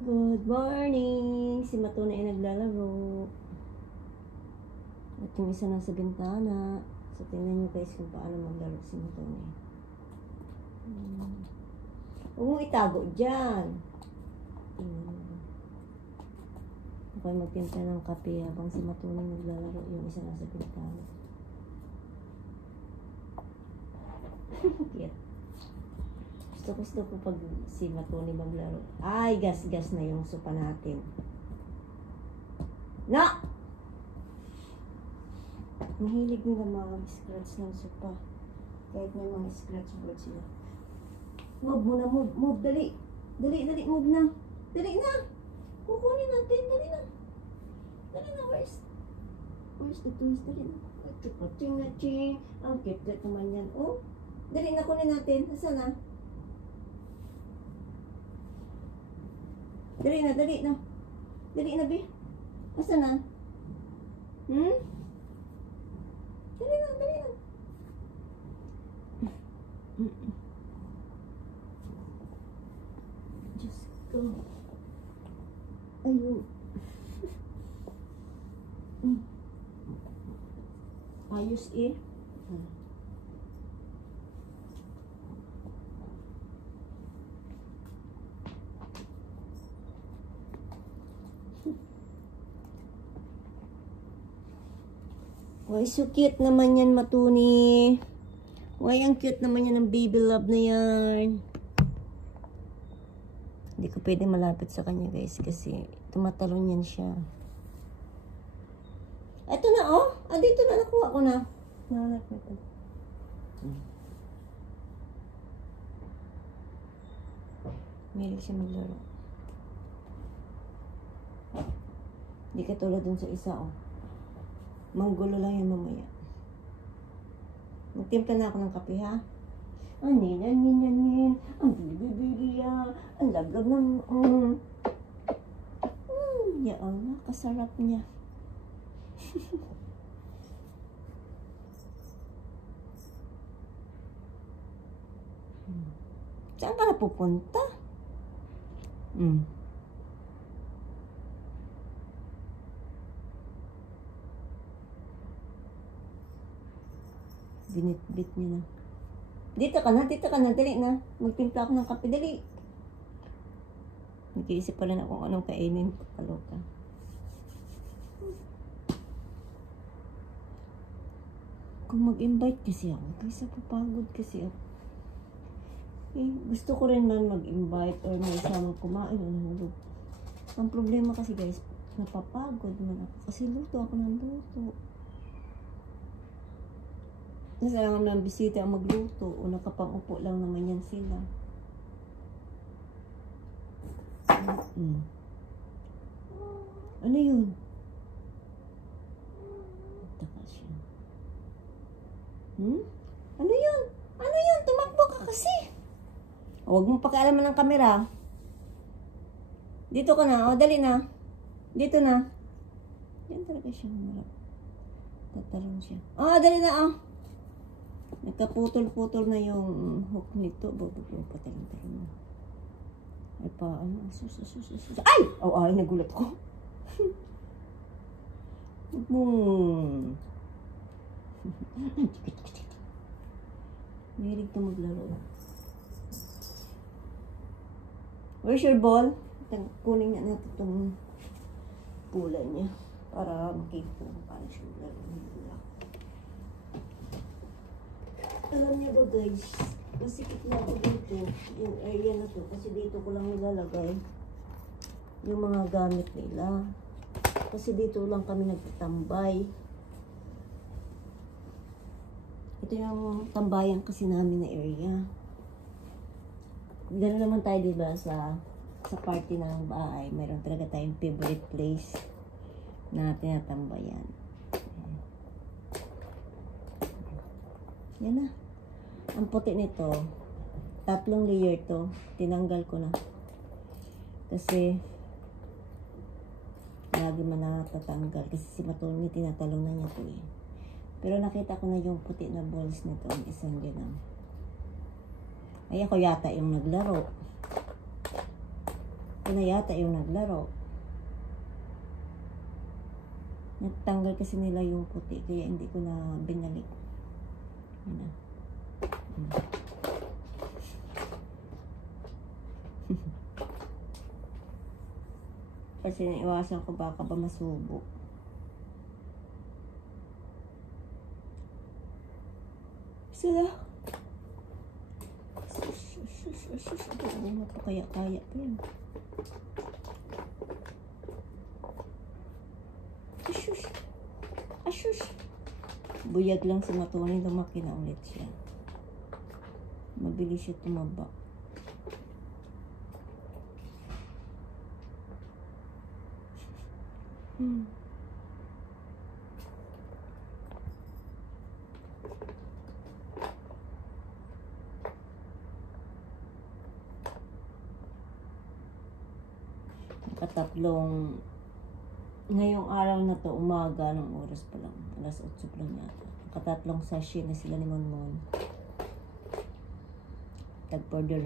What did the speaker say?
Good morning! Si Matuna ay naglalaro. At yung isa nasa bintana. So, tingnan nyo guys kung paano maglaro si Matuna. Huwag mong itago dyan. Tingnan nyo. Okay, magtinta ng kape habang si Matuna naglalaro. Yung isa nasa bintana. Cute. Gusto ko pag si Matuni maglaro. Ay, gas-gas na yung sopa natin. Na! Mahilig nila mag-scratch ng sopa. Kahit may mga scratch board sila. Move muna, move, move, dali. Dali, move na. Dali na! Kukunin natin, dali na. Dali na, where's the tools? Dali na. Ching na ching. Ang cute naman yan. Oh, dali na, kunin natin. Nasaan na? Dali na. Dali na, Bi. Asa na? Dali na. Diyos ko. Ayun. Ayos eh. Why so cute naman yan, Matuni. Why ang cute naman yan ng baby love na yan. Hindi ko pwede malapit sa kanya guys kasi tumatalon yan siya. Ito na oh. Dito na nakuha ko na. Nahanap ko ito. Mahilig siya maglaro. Hindi katulad dun sa isa oh. Manggulo lang yan mamaya. Magtimpla na ako ng kape, ha? Anin. Ang bibi ya. Ang laglag ng... Yan, kasarap niya. Saan ka na pupunta? Binitbit niya na. Dito ka na, dali na. Magtimpla ako ng kape, dali. Nag-iisip pala na kung anong kainin. Kaloka. Kung mag-invite kasi ako, kasi papagod kasi ako. Gusto ko rin man mag-invite or may isamang kumain o nahulog. Ang problema kasi guys, napapagod man ako. Kasi luto ako ng luto. Kasi alam ng bisita ang magluto o nakapang-upo lang naman yan sila. Ano yun? Taka siya. Ano yun? Tumakbo ka kasi. Huwag mong pakialaman ng kamera. Dito ka na. O, dali na. Dito na. Yan talaga siya. Tatalon siya. Dali na Nagkaputol-putol na yung hook nito. Patalon-talon na. Ay pa, sus. Ay! Ay, nagulat ko. Mahilig ito maglaro. Where's your ball? Kunin niya natin itong pula niya. Para makita kung paano siya maglaro. Alam niya ba guys, masikip na ako dito, yung area na to, kasi dito ko lang nilalagay yung mga gamit nila. Kasi dito lang kami nagtatambay. Ito yung tambayan kasi namin na area. Gano'n naman tayo diba sa party ng bahay, mayroon talaga tayong favorite place na tinatambayan. Yan na. Ang puti nito, 3 layer to. Tinanggal ko na. Kasi, lagi man natatanggal. Kasi si Matuni, tinatalong na niya to eh. Pero nakita ko na yung puti na balls nito. Ang isang ganun. Ay, ako yata yung naglaro. Ito na yata yung naglaro. Natanggal kasi nila yung puti, kaya hindi ko na binalik. Yan na. Kasi naiwasan ko baka ba masubo. Sila. Ano pa kaya pa yun. Asus. Asus. Buyag lang si Matuni, lumaki na ulit siya. Mabilis siya tumaba. Nakatatlong ngayong araw na to, umaga ng oras pa lang, alas 8 pa lang yata. Nakatatlong sachet na sila ni Monmon. Tag-order